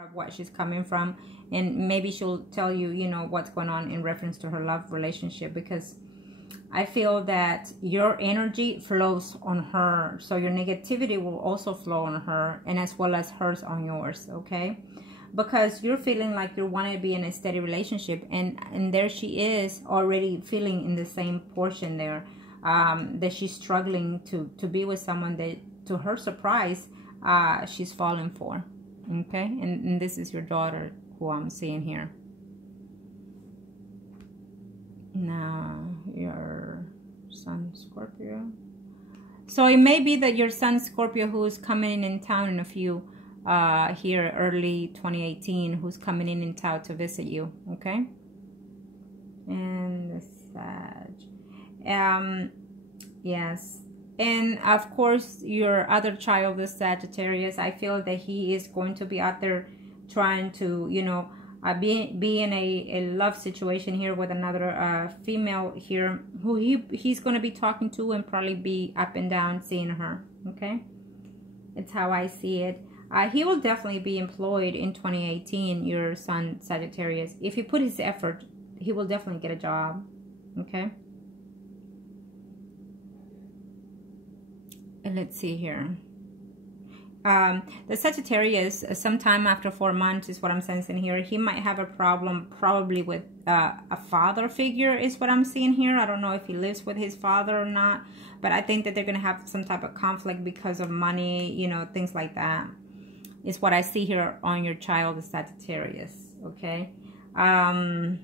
of what she's coming from, and maybe she'll tell you, you know, what's going on in reference to her love relationship, because I feel that your energy flows on her, so your negativity will also flow on her, and as well as hers on yours, okay? Because you're feeling like you want to be in a steady relationship, and there she is already feeling in the same portion there, that she's struggling to be with someone that, to her surprise, she's falling for, okay? And this is your daughter who I'm seeing here. Now, your Sun Scorpio. So it may be that your Sun Scorpio, who is coming in town in a few, here early 2018, who's coming in town to visit you, okay? And the Sag. Yes. And of course, your other child, the Sagittarius, I feel that he is going to be out there trying to, you know, be in a love situation here with another female here, who he's going to be talking to and probably be up and down seeing her, okay? It's how I see it. He will definitely be employed in 2018, your Sun Sagittarius. If he put his effort, he will definitely get a job, okay? And let's see here. The Sagittarius, sometime after 4 months is what I'm sensing here. He might have a problem probably with a father figure is what I'm seeing here. I don't know if he lives with his father or not, but I think that they're going to have some type of conflict because of money, you know, things like that. Is what I see here on your child, the Sagittarius, okay? And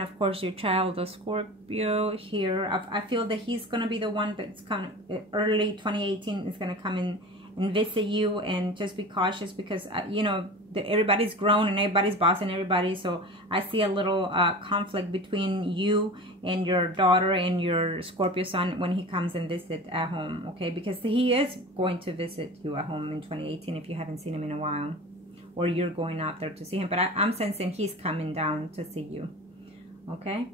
of course, your child, the Scorpio here, I feel that he's going to be the one that's kind of early 2018 is going to come in and visit you, and just be cautious because, you know, everybody's grown and everybody's bossing everybody. So I see a little conflict between you and your daughter and your Scorpio son when he comes and visit at home, okay? Because he is going to visit you at home in 2018 if you haven't seen him in a while, or you're going out there to see him. But I'm sensing he's coming down to see you. Okay,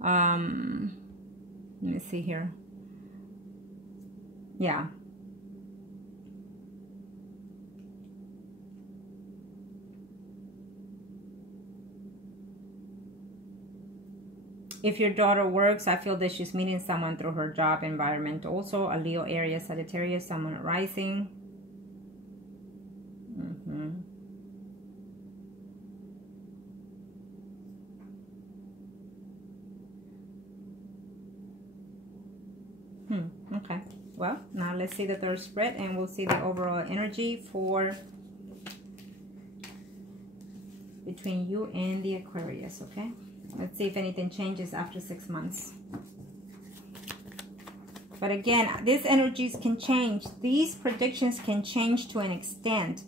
let me see here. Yeah. If your daughter works, I feel that she's meeting someone through her job environment. Also, a Leo area, Sagittarius, someone rising. Okay, well, now let's see the third spread, and we'll see the overall energy for between you and the Aquarius, okay? Let's see if anything changes after 6 months. But again, these energies can change. These predictions can change to an extent.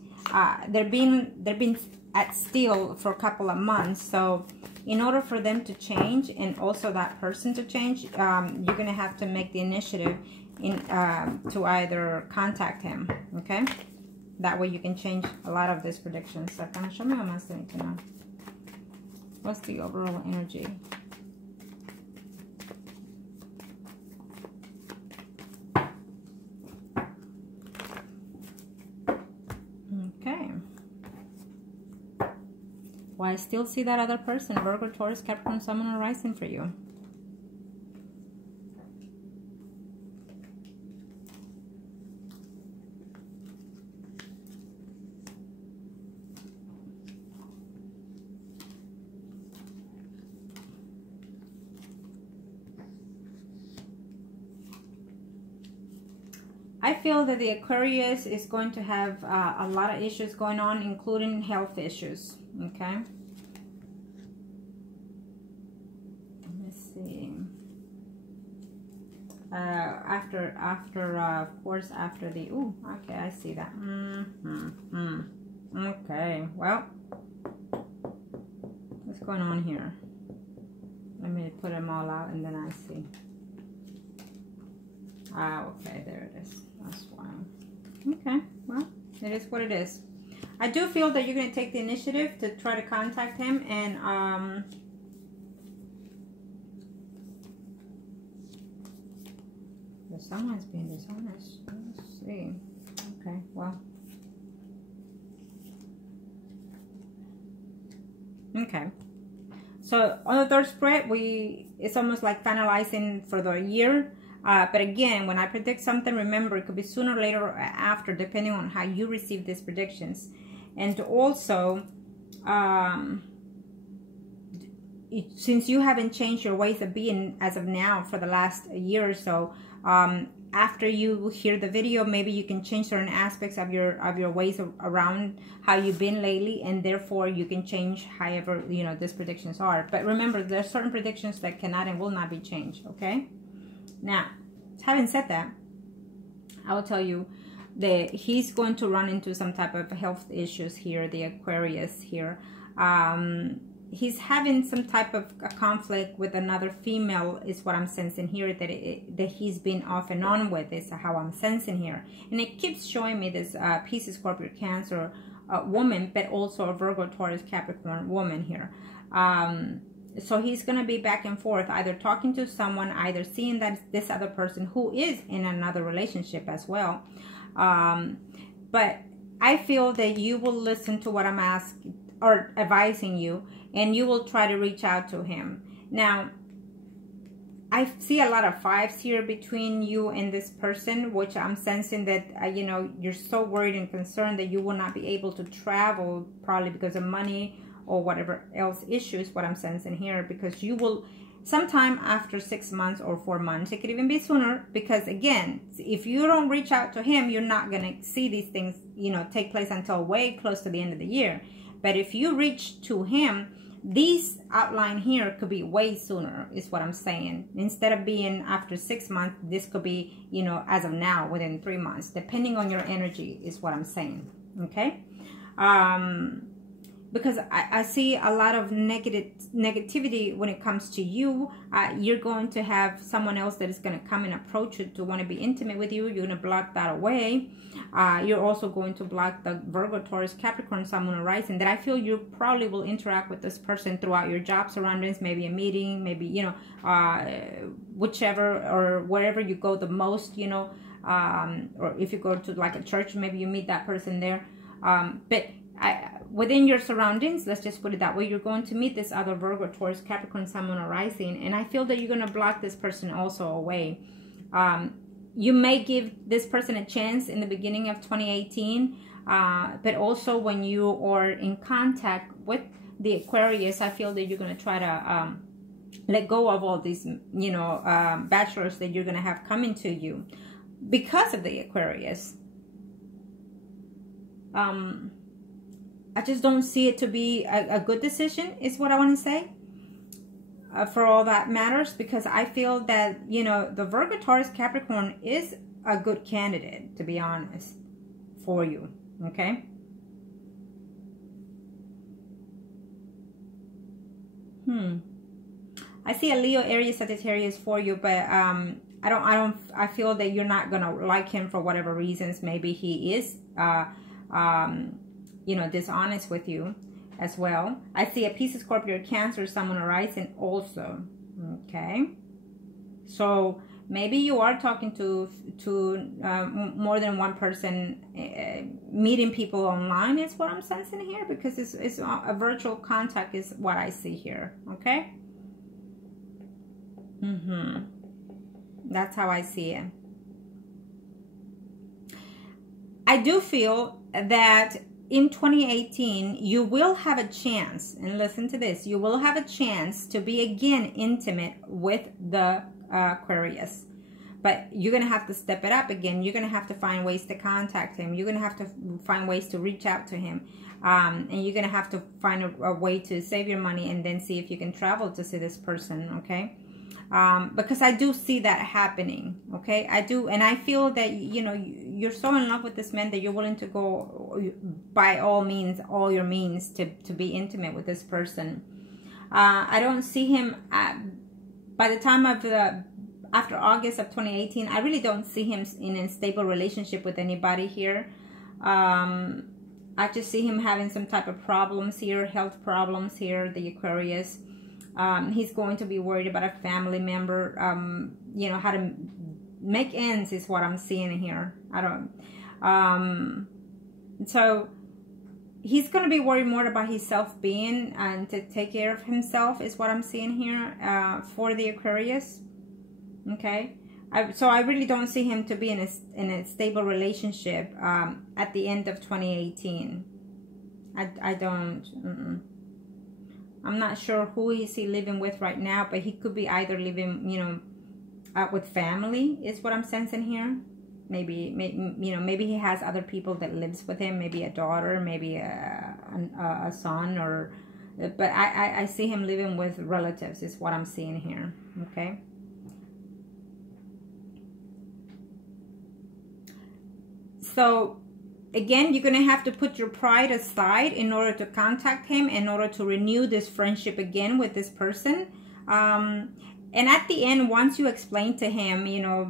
They've been at still for a couple of months, so in order for them to change and also that person to change, you're going to have to make the initiative to either contact him, okay? That way you can change a lot of these predictions. So kind of show me what I'm saying to know. What's the overall energy? Okay. Well, I still see that other person, Virgo, Taurus, Capricorn, Sun, Moon, rising for you. I feel that the Aquarius is going to have a lot of issues going on, including health issues, okay? Let's see. Of course, after the, ooh, okay, I see that. Okay, well, what's going on here? Let me put them all out and then I see. Okay, there it is. That's why. Okay, well, it is what it is. I do feel that you're going to take the initiative to try to contact him, and someone's being dishonest. Let's see. Okay, well. Okay. So on the third spread, it's almost like finalizing for the year. But again, when I predict something, remember, it could be sooner, later, or after, depending on how you receive these predictions. And also, since you haven't changed your ways of being as of now for the last year or so, after you hear the video, maybe you can change certain aspects of your ways around how you've been lately, and therefore you can change however, you know, these predictions are. But remember, there are certain predictions that cannot and will not be changed. Okay, now having said that, I will tell you that he's going to run into some type of health issues here, the Aquarius here. He's having some type of a conflict with another female, is what I'm sensing here, that he's been off and on with, is how I'm sensing here. And it keeps showing me this Pisces, Scorpio, Cancer woman, but also a Virgo, Taurus, Capricorn woman here. So he's going to be back and forth, either talking to someone, either seeing that this other person who is in another relationship as well. But I feel that you will listen to what I'm asking or advising you, and you will try to reach out to him. Now, I see a lot of fives here between you and this person, which I'm sensing that, you know, you're so worried and concerned that you will not be able to travel, probably because of money or whatever else issues, what I'm sensing here, because you will, sometime after 6 months or 4 months, it could even be sooner, because again, if you don't reach out to him, you're not going to see these things, you know, take place until way close to the end of the year. But if you reach to him, these outline here could be way sooner, is what I'm saying. Instead of being after 6 months, this could be, you know, as of now, within 3 months, depending on your energy, is what I'm saying. Okay? Because I see a lot of negativity when it comes to you. You're going to have someone else that is going to come and approach you to want to be intimate with you. You're going to block that away. You're also going to block the Virgo, Taurus, Capricorn, Sun, Moon, Rising, that I feel you probably will interact with this person throughout your job surroundings, maybe a meeting, maybe, you know, whichever or wherever you go the most, you know, or if you go to like a church, maybe you meet that person there. But within your surroundings, let's just put it that way, you're going to meet this other Virgo, Taurus, Capricorn, Sun, Moon, Rising, and I feel that you're going to block this person also away. You may give this person a chance in the beginning of 2018, but also when you are in contact with the Aquarius, I feel that you're going to try to let go of all these, you know, bachelors that you're going to have coming to you because of the Aquarius. I just don't see it to be a good decision, is what I want to say, for all that matters, because I feel that, you know, the Virgo, Taurus, Capricorn is a good candidate, to be honest, for you. Okay? I see a Leo, Aries, Sagittarius for you, but I feel that you're not gonna like him for whatever reasons. Maybe he is you know, dishonest with you as well. I see a Pisces, Scorpio, Cancer, Sun, Moon, Rising also. Okay, so maybe you are talking to more than one person, meeting people online is what I'm sensing here, because it's a virtual contact is what I see here. Okay. That's how I see it. I do feel that in 2018, you will have a chance, and listen to this, you will have a chance to be again intimate with the Aquarius. But you're going to have to step it up again. You're going to have to find ways to contact him. You're going to have to find ways to reach out to him. And you're going to have to find a way to save your money and then see if you can travel to see this person, okay? Because I do see that happening, okay? I do, and I feel that, you know, you're so in love with this man that you're willing to go by all means, all your means to be intimate with this person. I don't see him by the time of after August of 2018. I really don't see him in a stable relationship with anybody here. I just see him having some type of problems here, health problems here, the Aquarius. He's going to be worried about a family member, you know, how to make ends is what I'm seeing here. I don't, So he's going to be worried more about his self-being and to take care of himself is what I'm seeing here for the Aquarius. Okay. So I really don't see him to be in a stable relationship at the end of 2018. I don't. I'm not sure who is he living with right now, but he could be either living, you know, with family is what I'm sensing here. Maybe maybe he has other people that lives with him, maybe a daughter, maybe a son, or. But I see him living with relatives is what I'm seeing here. Okay. So, again, you're going to have to put your pride aside in order to contact him, in order to renew this friendship again with this person. And at the end, once you explain to him, you know,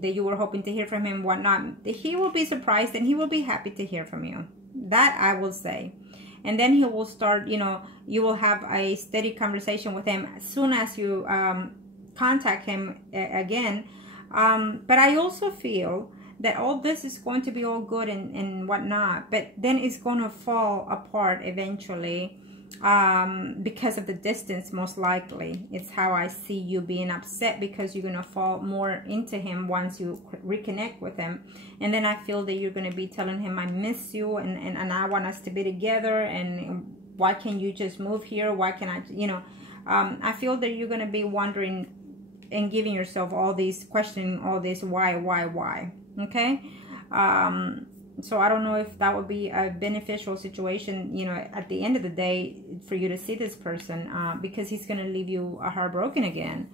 that you were hoping to hear from him, whatnot, he will be surprised and he will be happy to hear from you. That I will say. And then he will start, you know, you will have a steady conversation with him as soon as you contact him again. But I also feel that all this is going to be all good and whatnot, but then it's going to fall apart eventually because of the distance, most likely. It's how I see you being upset, because you're going to fall more into him once you reconnect with him. And then I feel that you're going to be telling him, I miss you and I want us to be together, and why can't you just move here? Why can't I, you know, I feel that you're going to be wondering and giving yourself all these, questioning all this, why, okay? So I don't know if that would be a beneficial situation, you know, at the end of the day, for you to see this person, because he's going to leave you heartbroken again,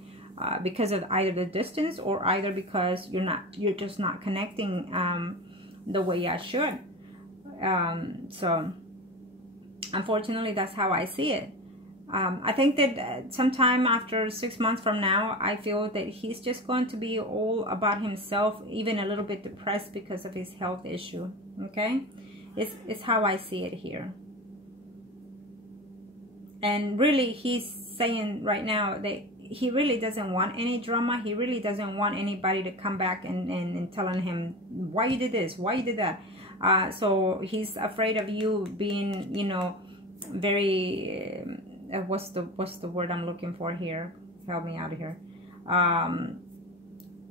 because of either the distance or either because you're just not connecting the way I should. So unfortunately, that's how I see it. I think that sometime after 6 months from now, I feel that he's just going to be all about himself, even a little bit depressed because of his health issue. Okay, it's how I see it here. And really, he's saying right now that he really doesn't want any drama. He really doesn't want anybody to come back and telling him why you did this, why you did that. So he's afraid of you being, you know, very what's the word I'm looking for here? Help me out here.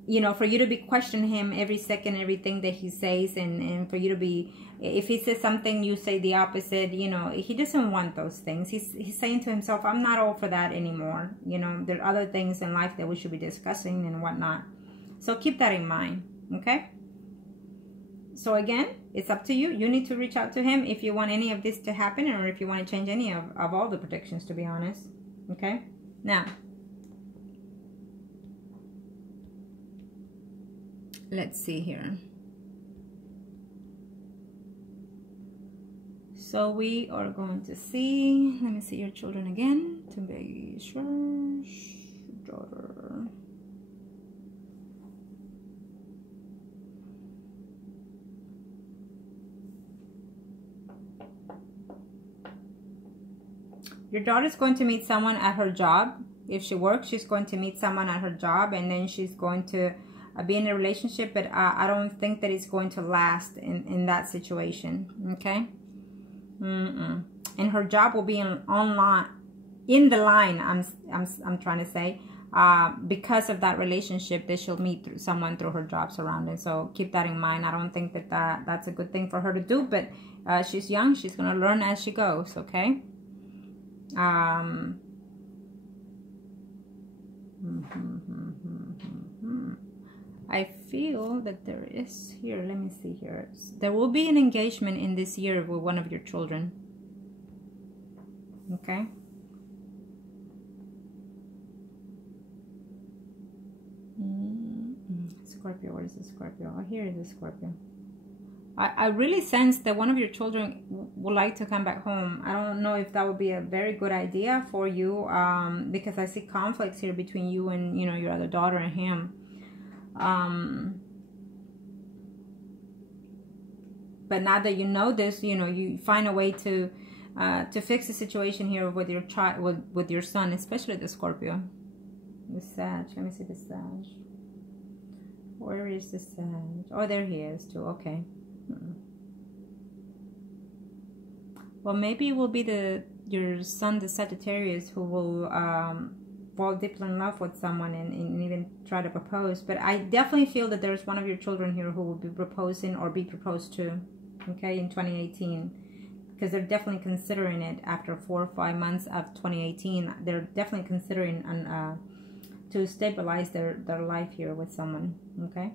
You know, for you to be questioning him every second, everything that he says, and for you to be, if he says something, you say the opposite. You know, he doesn't want those things. He's saying to himself, I'm not all for that anymore. You know, there are other things in life that we should be discussing and whatnot. So keep that in mind, okay? So again, it's up to you. You need to reach out to him if you want any of this to happen, or if you want to change any of all the predictions, to be honest. Okay? Now, let's see here. So we are going to see, let me see your children again to be sure. Daughter. Your daughter's going to meet someone at her job. If she works, she's going to meet someone at her job, and then she's going to be in a relationship, but I don't think that it's going to last in that situation, okay? And her job will be in the line, I'm trying to say, because of that relationship that she'll meet someone through her job surrounding. So keep that in mind. I don't think that that's a good thing for her to do, but she's young. She's going to learn as she goes, okay? I feel that there is here, let me see here, there will be an engagement in this year with one of your children, okay? Scorpio, where is the Scorpio? Oh, here is the Scorpio. I really sense that one of your children would like to come back home. I don't know if that would be a very good idea for you, because I see conflicts here between you and, you know, your other daughter and him. But now that you know this, you know, you find a way to fix the situation here with your child, with your son, especially the Scorpio. The Sag. Let me see the Sag. Where is the Sag? Oh, there he is too. Okay. Well, maybe it will be your son, the Sagittarius, who will fall deeply in love with someone and even try to propose. But I definitely feel that there's one of your children here who will be proposing or be proposed to, okay, in 2018. Because they're definitely considering it after 4 or 5 months of 2018. They're definitely considering to stabilize their life here with someone, okay?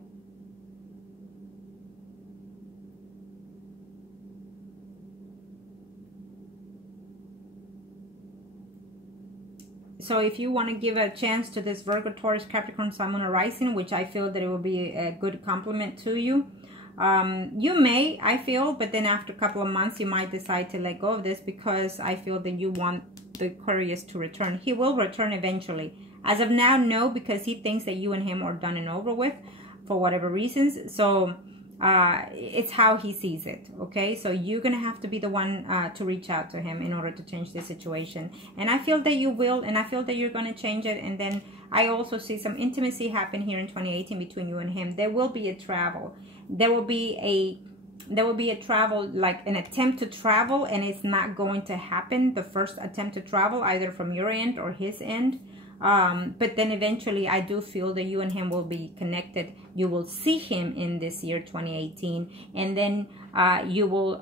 So if you want to give a chance to this Virgo, Taurus, Capricorn, Sun, Moon, or Rising, which I feel that it will be a good compliment to you, you may, I feel, but then after a couple of months, you might decide to let go of this because I feel that you want the Aquarius to return. He will return eventually. As of now, no, because he thinks that you and him are done and over with for whatever reasons. So it's how he sees it, okay? So you're going to have to be the one to reach out to him in order to change the situation. And I feel that you will, and I feel that you're going to change it. And then I also see some intimacy happen here in 2018 between you and him. There will be a travel. There will be a travel, like an attempt to travel, and it's not going to happen. The first attempt to travel, either from your end or his end. But then eventually I do feel that you and him will be connected. You will see him in this year 2018, and then you will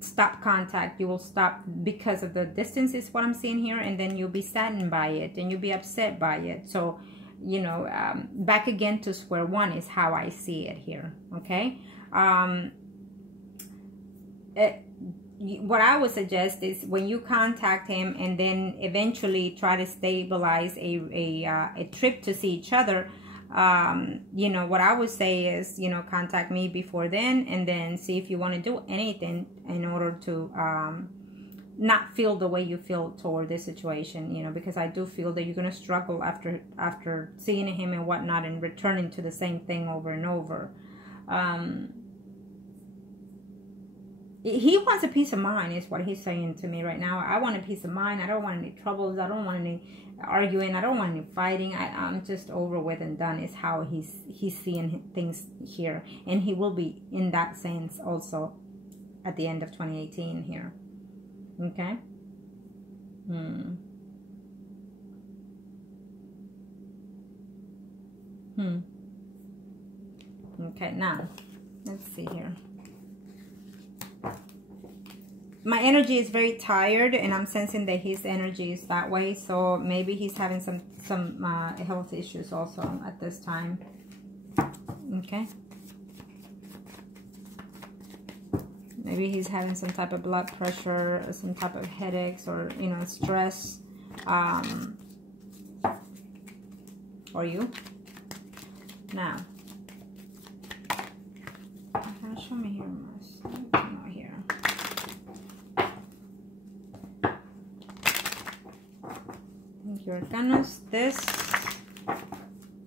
stop contact. You will stop because of the distance is what I'm seeing here, and then you'll be saddened by it and you'll be upset by it. So, you know, back again to square one is how I see it here, okay? What I would suggest is when you contact him and then eventually try to stabilize a trip to see each other, you know, what I would say is, you know, contact me before then and then see if you want to do anything in order to not feel the way you feel toward this situation, you know, because I do feel that you're going to struggle after seeing him and whatnot and returning to the same thing over and over. He wants a peace of mind is what he's saying to me right now. I want a peace of mind. I don't want any troubles. I don't want any arguing. I don't want any fighting. I'm just over with and done is how he's seeing things here. And he will be in that sense also at the end of 2018 here. Okay? Okay, now, let's see here. My energy is very tired, and I'm sensing that his energy is that way. So maybe he's having some health issues also at this time. Okay. Maybe he's having some type of blood pressure, or some type of headaches, or, you know, stress. Or you. Now, show me here, no, here. Your Arcanos, this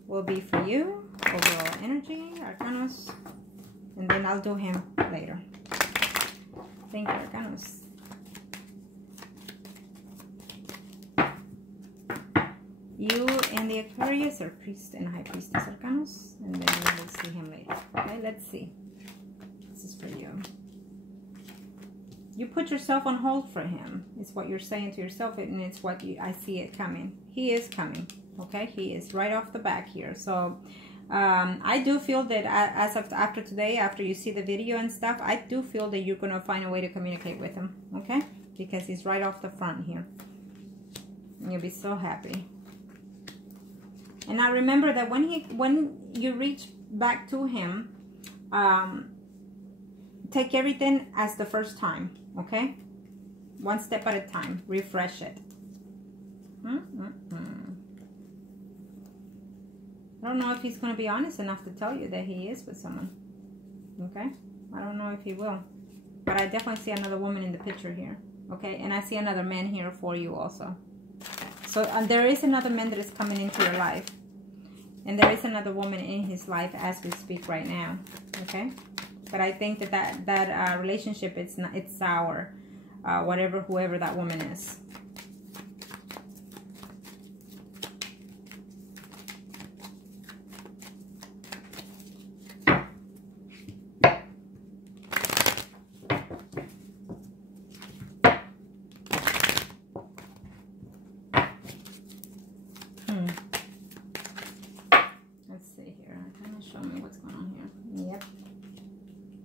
will be for you, overall energy, Arcanos, and then I'll do him later. Thank you, Arcanos. You and the Aquarius are Priest and High Priestess Arcanos, and then we will see him later. Okay, let's see. This is for you. You put yourself on hold for him. It's what you're saying to yourself, and it's what I see it coming. He is coming, okay? He is right off the back here. So I do feel that as of after today, after you see the video and stuff, I do feel that you're going to find a way to communicate with him, okay? Because he's right off the front here. And you'll be so happy. And now remember that when you reach back to him, take everything as the first time, okay? One step at a time. Refresh it. I don't know if he's going to be honest enough to tell you that he is with someone, okay? I don't know if he will. But I definitely see another woman in the picture here, okay? And I see another man here for you also. So there is another man that is coming into your life. And there is another woman in his life as we speak right now, okay? But I think that relationship, it's sour, whoever that woman is.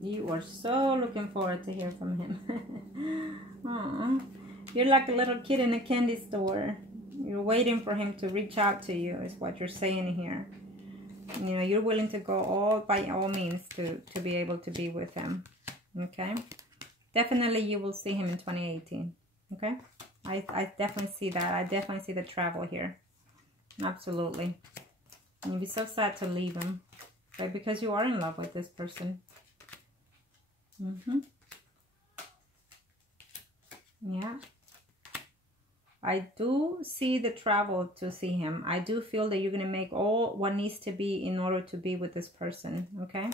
You are so looking forward to hear from him. Aww. You're like a little kid in a candy store. You're waiting for him to reach out to you, is what you're saying here. You know, you're willing to go by all means to be able to be with him. Okay? Definitely you will see him in 2018. Okay? I definitely see that. I definitely see the travel here. Absolutely. And you'd be so sad to leave him. Right? Because you are in love with this person. Yeah. I do see the travel to see him. I do feel that you're going to make all what needs to be in order to be with this person. Okay?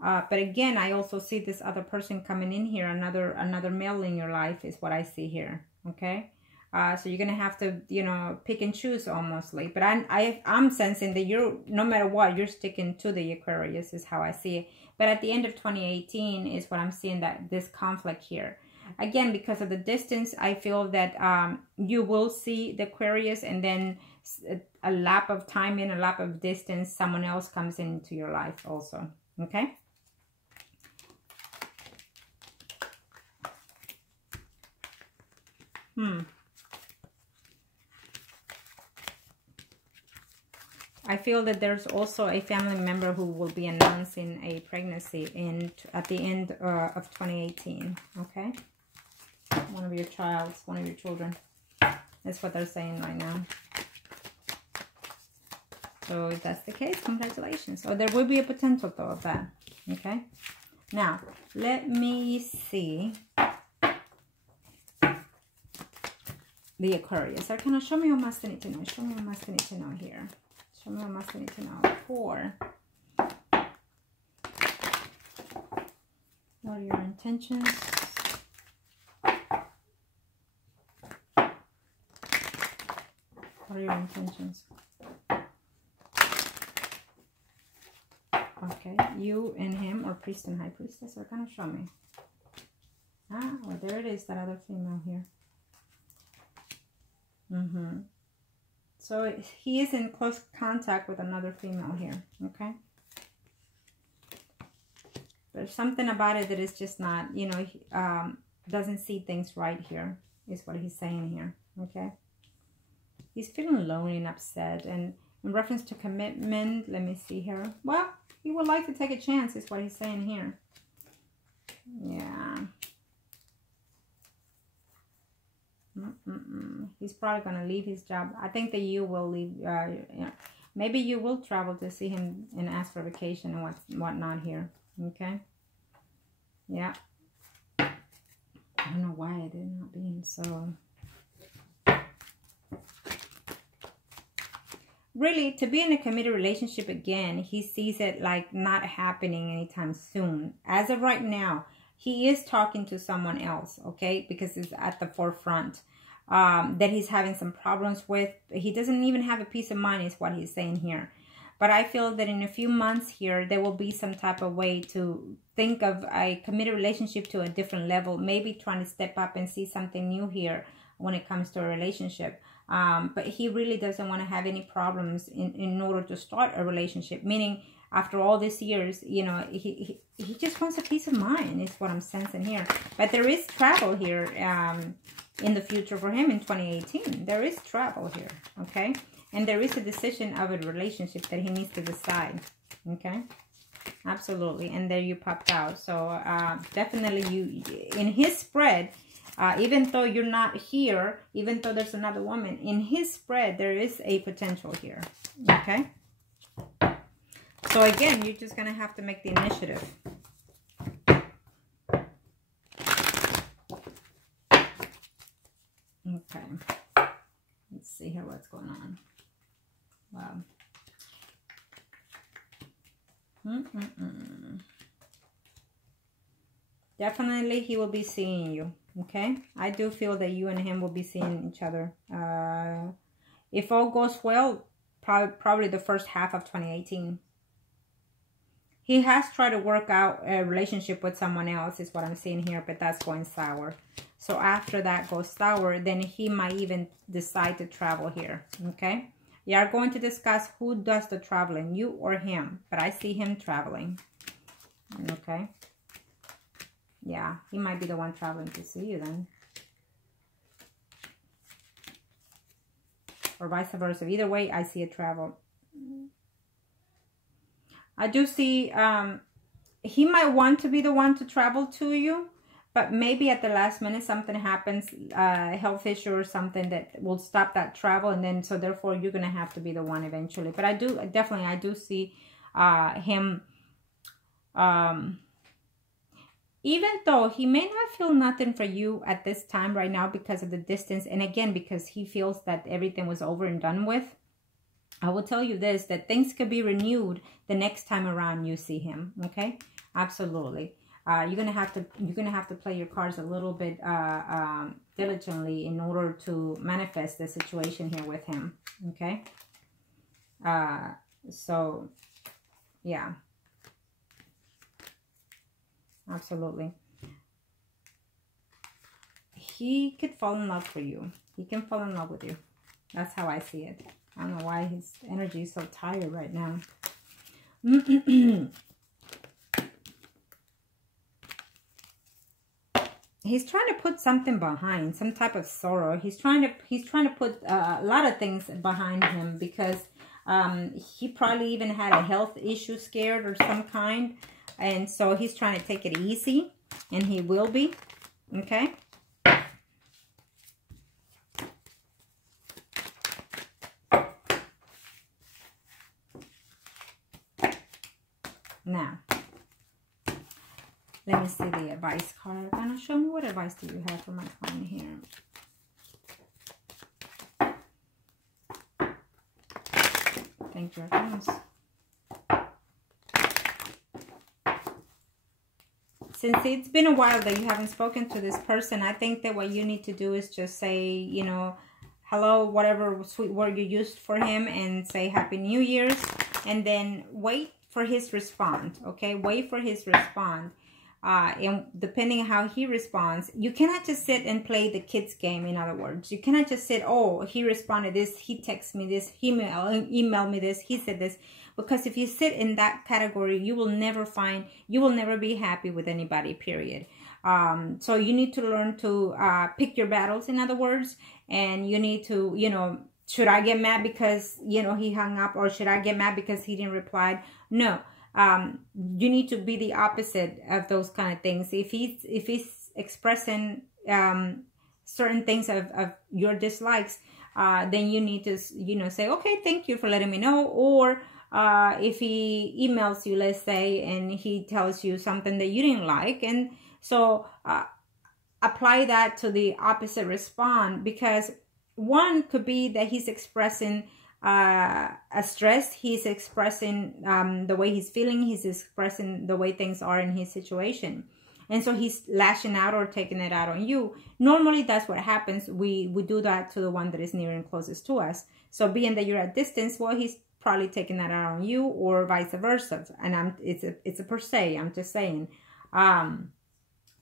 But again, I also see this other person coming in here. Another male in your life is what I see here. Okay? So you're going to have to, you know, pick and choose almostly. But I'm sensing that you're, no matter what, you're sticking to the Aquarius is how I see it. But at the end of 2018 is what I'm seeing, that this conflict here. Again, because of the distance, I feel that you will see the Aquarius, and then a lap of time in, a lap of distance, someone else comes into your life also. Okay? I feel that there's also a family member who will be announcing a pregnancy at the end of 2018. Okay? One of your children. That's what they're saying right now. So if that's the case, congratulations. So there will be a potential though of that. Okay? Now, let me see the Aquarius. Arcana, show me what must I need to know. Show me what must I need to know here. Show me what must I need to know. 4. What are your intentions? What are your intentions? Okay, you and him, or priest and high priestess, are gonna show me. Ah, well, there it is, that other female here. So he is in close contact with another female here, okay? There's something about it that is just not, you know, doesn't see things right here, is what he's saying here, okay? He's feeling lonely and upset. And in reference to commitment, let me see here. Well, he would like to take a chance, is what he's saying here. Yeah. He's probably going to leave his job. I think that you will leave. Yeah. Maybe you will travel to see him and ask for vacation and whatnot here. Okay. Yeah. I don't know why I did not being so. Really, to be in a committed relationship again, he sees it like not happening anytime soon. As of right now, he is talking to someone else, okay? Because it's at the forefront. That he's having some problems with. He doesn't even have a peace of mind, is what he's saying here. But I feel that in a few months here, there will be some type of way to think of a committed relationship to a different level. Maybe trying to step up and see something new here when it comes to a relationship. But he really doesn't want to have any problems in order to start a relationship. Meaning, after all these years, you know, he just wants a peace of mind, is what I'm sensing here. But there is travel here in the future for him in 2018. There is travel here, okay? And there is a decision of a relationship that he needs to decide, okay? Absolutely. And there you popped out. So definitely you, in his spread, even though you're not here, even though there's another woman, in his spread, there is a potential here, okay? So again, you're just going to have to make the initiative. Okay. Let's see here what's going on. Wow. Definitely he will be seeing you, okay? I do feel that you and him will be seeing each other. If all goes well, probably the first half of 2018. He has tried to work out a relationship with someone else, is what I'm seeing here, but that's going sour. So after that goes sour, then he might even decide to travel here, okay? You are going to discuss who does the traveling, you or him, but I see him traveling. Okay. Yeah, he might be the one traveling to see you then. Or vice versa. Either way, I see a travel. I do see he might want to be the one to travel to you, but maybe at the last minute something happens, health issue or something that will stop that travel, and then so therefore you're gonna have to be the one eventually. But I do see him, even though he may not feel nothing for you at this time right now because of the distance, and again because he feels that everything was over and done with, I will tell you this, that things could be renewed the next time around you see him. Okay, absolutely. You're gonna have to play your cards a little bit diligently in order to manifest the situation here with him. Okay. So yeah, absolutely. He could fall in love for you. He can fall in love with you. That's how I see it. I don't know why his energy is so tired right now. He's trying to put something behind, some type of sorrow. He's trying to put a lot of things behind him because he probably even had a health issue, scared or some kind, and so he's trying to take it easy, and he will be. Okay. Now, let me see the advice card. Gonna show me what advice do you have for my client here. Thank you, friends. Since it's been a while that you haven't spoken to this person, I think that what you need to do is just say, you know, hello, whatever sweet word you used for him, and say Happy New Year's, and then wait for his response. Okay, wait for his response. And depending on how he responds, you cannot just sit and play the kids game. In other words, you cannot just sit, oh, he responded this, he texted me this, he emailed me this, he said this. Because if you sit in that category, you will never be happy with anybody, period. So you need to learn to pick your battles, in other words, and you need to, you know, should I get mad because, you know, he hung up, or should I get mad because he didn't reply? No. You need to be the opposite of those kind of things. If he's expressing certain things of your dislikes, then you need to, you know, say, okay, thank you for letting me know. Or if he emails you, let's say, and he tells you something that you didn't like, and so apply that to the opposite response, because one could be that he's expressing a stress, he's expressing the way he's feeling, he's expressing the way things are in his situation, and so he's lashing out or taking it out on you. Normally that's what happens. We do that to the one that is near and closest to us. So being that you're at distance, well, he's probably taking that out on you, or vice versa. And it's a per se, I'm just saying.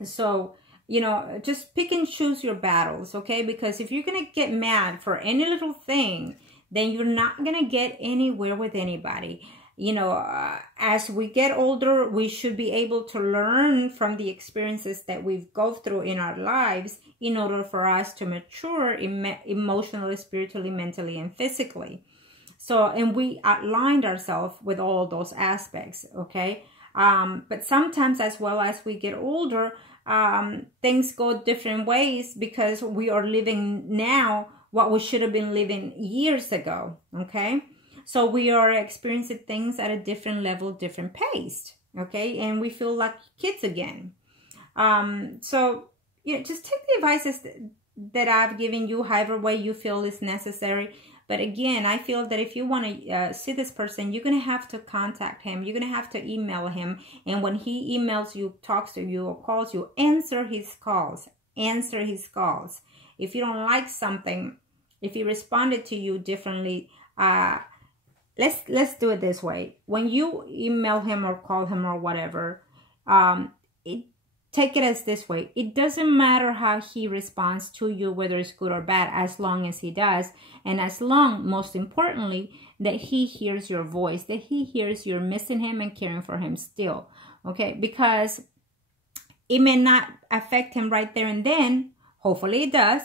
So, you know, just pick and choose your battles, okay? Because if you're gonna get mad for any little thing, then you're not going to get anywhere with anybody. You know, as we get older, we should be able to learn from the experiences that we've gone through in our lives in order for us to mature emotionally, spiritually, mentally, and physically. So, and we outlined ourselves with all those aspects, okay? But sometimes, as well as we get older, things go different ways because we are living now what we should have been living years ago, okay? So we are experiencing things at a different level, different pace, okay? And we feel like kids again. So, you know, just take the advices that I've given you, however way you feel is necessary. But again, I feel that if you want to see this person, you're going to have to contact him. You're going to have to email him. And when he emails you, talks to you, or calls you, answer his calls. Answer his calls. If you don't like something, if he responded to you differently, let's do it this way. When you email him or call him or whatever, take it as this way. It doesn't matter how he responds to you, whether it's good or bad, as long as he does. And as long, most importantly, that he hears your voice, that he hears you're missing him and caring for him still, okay? Because it may not affect him right there and then. Hopefully it does.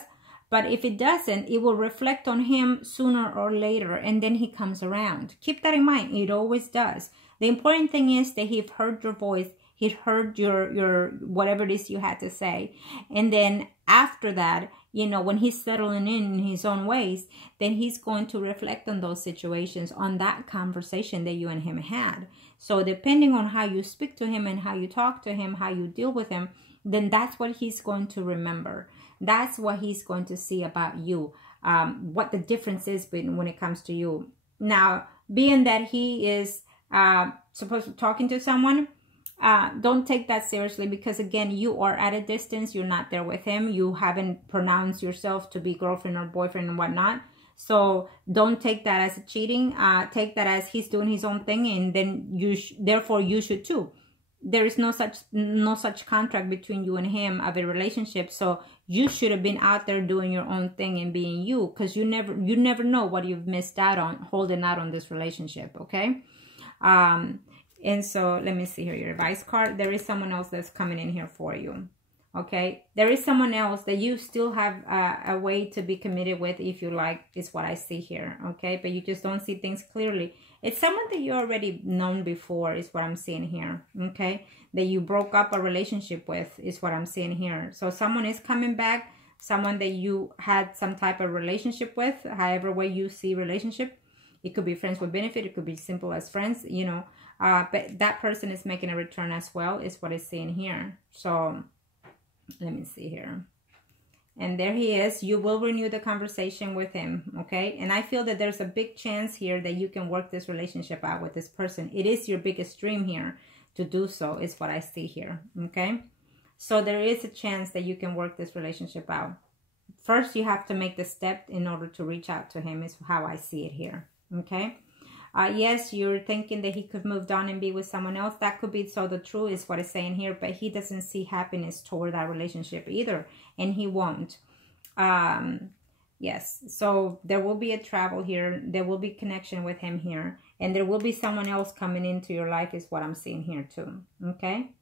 But if it doesn't, it will reflect on him sooner or later, and then he comes around. Keep that in mind. It always does. The important thing is that he's heard your voice. He heard your whatever it is you had to say. And then after that, you know, when he's settling in his own ways, then he's going to reflect on those situations, on that conversation that you and him had. So depending on how you speak to him and how you talk to him, how you deal with him, then that's what he's going to remember. That's what he's going to see about you, what the difference is when it comes to you. Now, being that he is supposed to be talking to someone, don't take that seriously, because again, you are at a distance. You're not there with him. You haven't pronounced yourself to be girlfriend or boyfriend and whatnot. So don't take that as a cheating. Take that as he's doing his own thing, and then therefore you should too. There is no such contract between you and him of a relationship. So you should have been out there doing your own thing and being you, because you never know what you've missed out on holding out on this relationship. Okay. And so let me see here, your advice card. There is someone else that's coming in here for you. Okay. There is someone else that you still have a way to be committed with, if you like, is what I see here. Okay. But you just don't see things clearly. It's someone that you already known before, is what I'm seeing here. Okay. That you broke up a relationship with, is what I'm seeing here. So someone is coming back, someone that you had some type of relationship with, however way you see relationship. It could be friends with benefit. It could be simple as friends, you know. But that person is making a return as well, is what it's saying here. So let me see here. And there he is. You will renew the conversation with him, okay? And I feel that there's a big chance here that you can work this relationship out with this person. It is your biggest dream here to do so, is what I see here, okay? So there is a chance that you can work this relationship out. First, you have to make the step in order to reach out to him, is how I see it here, okay? Yes, you're thinking that he could move on and be with someone else. That could be so the truth, is what it's saying here. But he doesn't see happiness toward that relationship either. And he won't. Yes. So there will be a travel here. There will be connection with him here. And there will be someone else coming into your life, is what I'm seeing here too. Okay.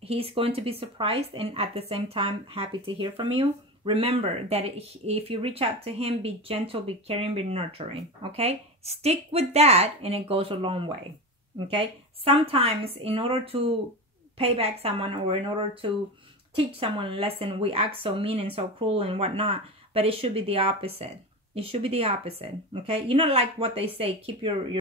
He's going to be surprised and at the same time happy to hear from you. Remember that if you reach out to him, be gentle, be caring, be nurturing, okay? Stick with that and it goes a long way, okay? Sometimes in order to pay back someone, or in order to teach someone a lesson, we act so mean and so cruel and whatnot, but it should be the opposite. It should be the opposite, okay? You know, like what they say, keep your